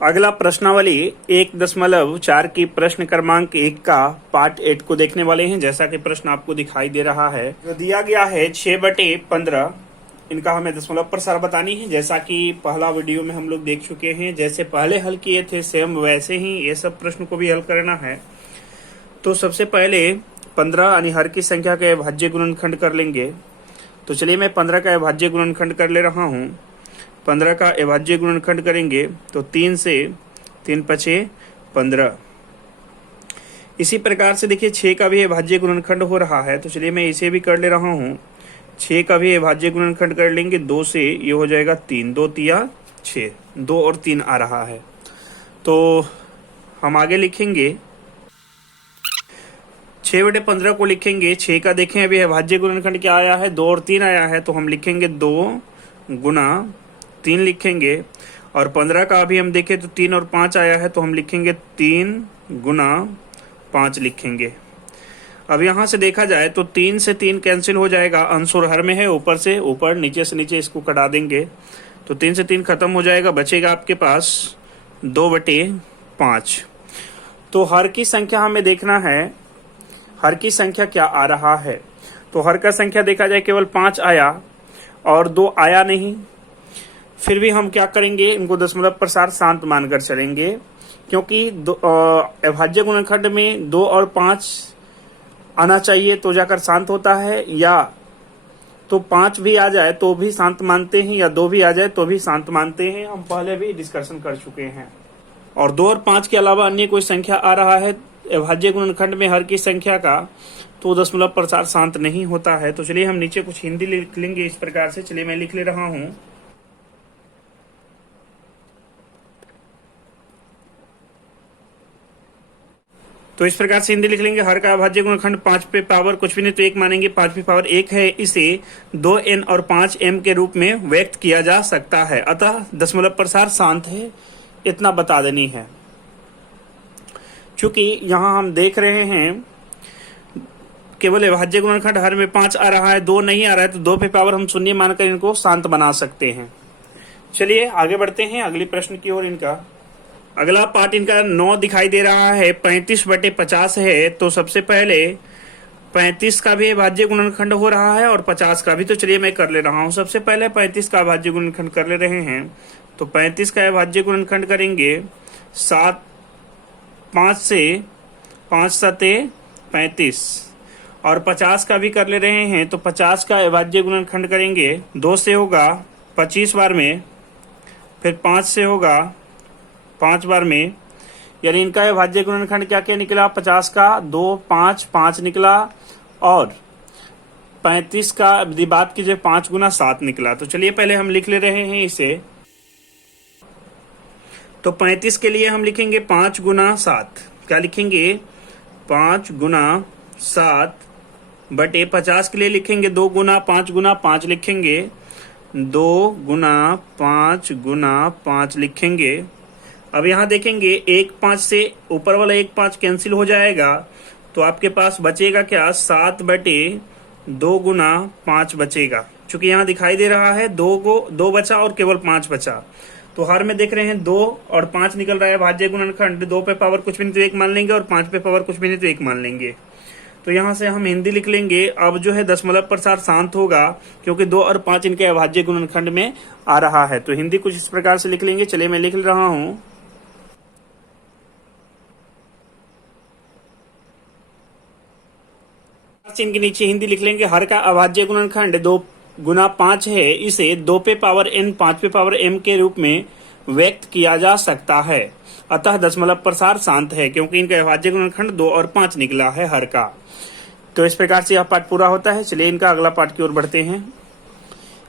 अगला प्रश्नावली 1.4 की प्रश्न क्रमांक 1 का पार्ट 8 को देखने वाले हैं। जैसा कि प्रश्न आपको दिखाई दे रहा है, जो दिया गया है 6/15, इनका हमें दशमलव प्रसार बतानी है। जैसा कि पहला वीडियो में हम लोग देख चुके हैं, जैसे पहले हल किए थे सेम वैसे ही ये सब प्रश्न को भी हल करना है। तो सबसे पहले 15 यानी हर की संख्या का अभाज्य गुणनखंड कर लेंगे। तो चलिए मैं 15 का अभाज्य गुणनखंड कर ले रहा हूँ। 15 का अभाज्य गुणनखंड करेंगे तो 3 से 3 पचे 15। इसी प्रकार से देखिए 6 का भी अभाज्य गुणनखंड हो रहा है, तो चलिए मैं इसे भी कर ले रहा हूँ। 6 का भी अभाज्य गुणनखंड कर लेंगे, 2 से ये हो जाएगा 3, 2 तिया 6, 2 और 3 आ रहा है। तो हम आगे लिखेंगे 6/15 को लिखेंगे। 6 का देखें अभी अभाज्य गुणनखंड क्या आया है, 2 और 3 आया है, तो हम लिखेंगे 2 गुना 3 लिखेंगे। और 15 का अभी हम देखें तो 3 और 5 आया है, तो हम लिखेंगे 3 गुना 5 लिखेंगे। अब यहाँ से देखा जाए तो 3 से 3 कैंसिल हो जाएगा, अंश और हर में है, ऊपर से ऊपर नीचे से नीचे इसको कटा देंगे तो 3 से 3 खत्म हो जाएगा, बचेगा आपके पास 2/5। तो हर की संख्या हमें देखना है, हर की संख्या क्या आ रहा है। तो हर का संख्या देखा जाए केवल 5 आया और 2 आया नहीं। फिर भी हम क्या करेंगे, इनको दशमलव प्रसार शांत मानकर चलेंगे, क्योंकि अभाज्य गुणनखंड में 2 और 5 आना चाहिए तो जाकर शांत होता है, या तो 5 भी आ जाए तो भी शांत मानते हैं, या 2 भी आ जाए तो भी शांत मानते हैं। हम पहले भी डिस्कशन कर चुके हैं। और 2 और 5 के अलावा अन्य कोई संख्या आ रहा है अभाज्य गुणनखंड में हर की संख्या का, तो दशमलव प्रसार शांत नहीं होता है। तो चलिए हम नीचे कुछ हिंदी लिख लेंगे इस प्रकार से। चलिए मैं लिख ले रहा हूं। तो इस प्रकार से हिंदी लिख लेंगे, हर का अभाज्य गुणनखंड 5 पे पावर कुछ भी नहीं तो 1 मानेंगे, 5 पे पावर 1 है, इसे 2n और 5m के रूप में व्यक्त किया जा सकता है, अतः दशमलव प्रसार शांत है, इतना बता देनी है। चूंकि यहाँ हम देख रहे हैं केवल अभाज्य गुणनखंड हर में 5 आ रहा है, 2 नहीं आ रहा है, तो 2 पे पावर हम शून्य मानकर इनको शांत बना सकते हैं। चलिए आगे बढ़ते हैं अगले प्रश्न की ओर। इनका अगला पार्ट इनका 9 दिखाई दे रहा है, 35/50 है। तो सबसे पहले 35 का भी अभाज्य गुणनखंड हो रहा है और 50 का भी, तो चलिए मैं कर ले रहा हूं। सबसे पहले 35 का अभाज्य गुणनखंड कर ले रहे हैं। तो 35 का अभाज्य गुणनखंड करेंगे 7, 5 से 5 सते 35, और 50 का भी कर ले रहे हैं। तो 50 का अभाज्य गुणनखंड करेंगे, 2 से होगा 25 बार में, फिर 5 से होगा 5 बार में, यानी इनका अभाज्य गुणनखंड क्या क्या निकला, 50 का 2, 5, 5 निकला, और 35 का यदि बात कीजिए 5 गुना 7 निकला। तो चलिए पहले हम लिख ले रहे हैं इसे। तो 35 के लिए हम लिखेंगे 5 गुना 7, क्या लिखेंगे 5 गुना 7 बटे 50 के लिए लिखेंगे 2 गुना 5 गुना 5 लिखेंगे, 2 गुना 5 गुना 5 लिखेंगे। अब यहाँ देखेंगे 1 5 से ऊपर वाला 1 5 कैंसिल हो जाएगा, तो आपके पास बचेगा क्या 7 बटे 2 गुना 5 बचेगा। चूंकि यहाँ दिखाई दे रहा है 2 बचा और केवल 5 बचा, तो हर में देख रहे हैं 2 और 5 निकल रहा है भाज्य गुणनखंड, 2 पे पावर कुछ भी नहीं तो 1 मान लेंगे, और 5 पे पावर कुछ भी नहीं तो 1 मान लेंगे। तो यहाँ से हम हिंदी लिख लेंगे। अब जो है दशमलव प्रसार शांत होगा, क्योंकि 2 और 5 इनके अभाज्य गुणनखंड में आ रहा है। तो हिंदी कुछ इस प्रकार से लिख लेंगे। चलिए मैं लिख रहा हूँ। इनके नीचे हिंदी लिख लेंगे, हर का अभाज्य गुणनखंड 2 गुना 5 है, इसे 2 पे पावर n 5 पे पावर m के रूप में व्यक्त किया जा सकता है, अतः दशमलव प्रसार शांत है, क्योंकि इनका अभाज्य गुणनखंड 2 और 5 निकला है हर का। तो इस प्रकार से यह पाठ पूरा होता है। चलिए इनका अगला पाठ की ओर बढ़ते हैं।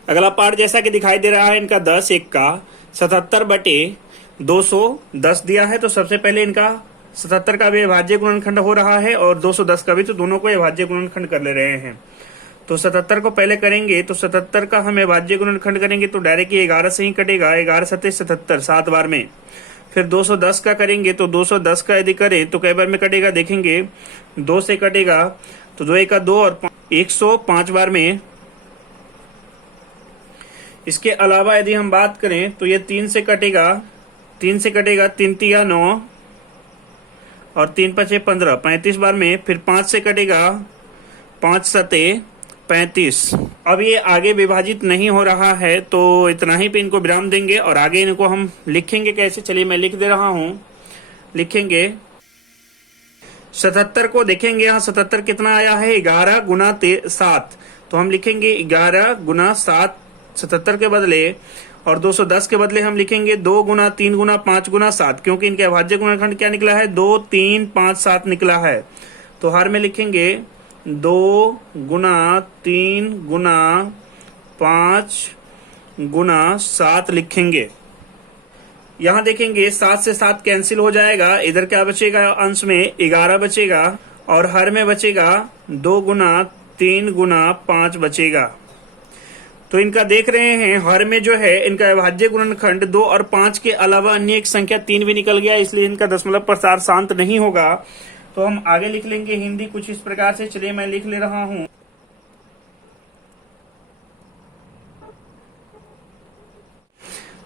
अगला पाठ जैसा कि दिखाई दे रहा है इनका 10 1 का 77/210 दिया है। तो सबसे पहले इनका 77 का भी अभाज्य गुणनखंड हो रहा है और 210 का भी, तो दोनों को अभाज्य गुणनखंड कर ले रहे हैं। तो 77 को पहले करेंगे, तो 77 का हम अभाज्य गुणनखंड करेंगे तो डायरेक्ट 11 से ही कटेगा, 11 सते 77 7 बार में। फिर 210 का करेंगे, तो 210 का यदि करें तो कई बार में कटेगा, देखेंगे 2 से कटेगा, तो 2 1 का 2 और 105 बार में। इसके अलावा यदि हम बात करें तो ये 3 से कटेगा, 3 से कटेगा 3 तिया 9 और 3 पचे 15, 35 बार में। फिर 5 से कटेगा 5 सते 35। अब ये आगे विभाजित नहीं हो रहा है तो इतना ही पे इनको विराम देंगे और आगे इनको हम लिखेंगे कैसे, चलिए मैं लिख दे रहा हूं। लिखेंगे 77 को देखेंगे, यहाँ 77 कितना आया है 11 गुना 7, तो हम लिखेंगे 11 गुना 7 77 के बदले, और 210 के बदले हम लिखेंगे 2 गुना 3 गुना 5 गुना 7, क्योंकि इनके अभाज्य गुणनखंड क्या निकला है 2 3 5 7 निकला है। तो हर में लिखेंगे 2 गुना 3 गुना 5 गुना 7 लिखेंगे। यहां देखेंगे 7 से 7 कैंसिल हो जाएगा, इधर क्या बचेगा अंश में 11 बचेगा और हर में बचेगा 2 गुना 3 गुना 5 बचेगा। तो इनका देख रहे हैं हर में जो है इनका अभाज्य गुणनखंड 2 और 5 के अलावा अन्य एक संख्या 3 भी निकल गया, इसलिए इनका दशमलव प्रसार शांत नहीं होगा। तो हम आगे लिख लेंगे हिंदी कुछ इस प्रकार से, चलिए मैं लिख ले रहा हूं।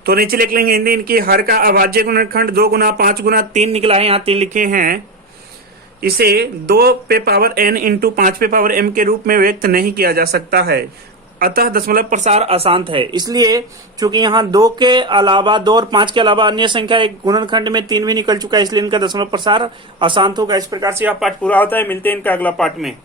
तो नीचे लिख लेंगे हिंदी इनकी हर का अभाज्य गुणनखंड 2 गुना 5 गुना 3 निकला है, यहाँ 3 लिखे हैं। इसे 2 पे पावर n इंटू 5 पे पावर m के रूप में व्यक्त नहीं किया जा सकता है, अतः दशमलव प्रसार अशांत है। इसलिए क्योंकि यहाँ 2 के अलावा 2 और 5 के अलावा अन्य संख्या एक गुणनखंड में 3 भी निकल चुका है, इसलिए इनका दशमलव प्रसार अशांत होगा। इस प्रकार से यह पाठ पूरा होता है। मिलते हैं इनका अगला पाठ में।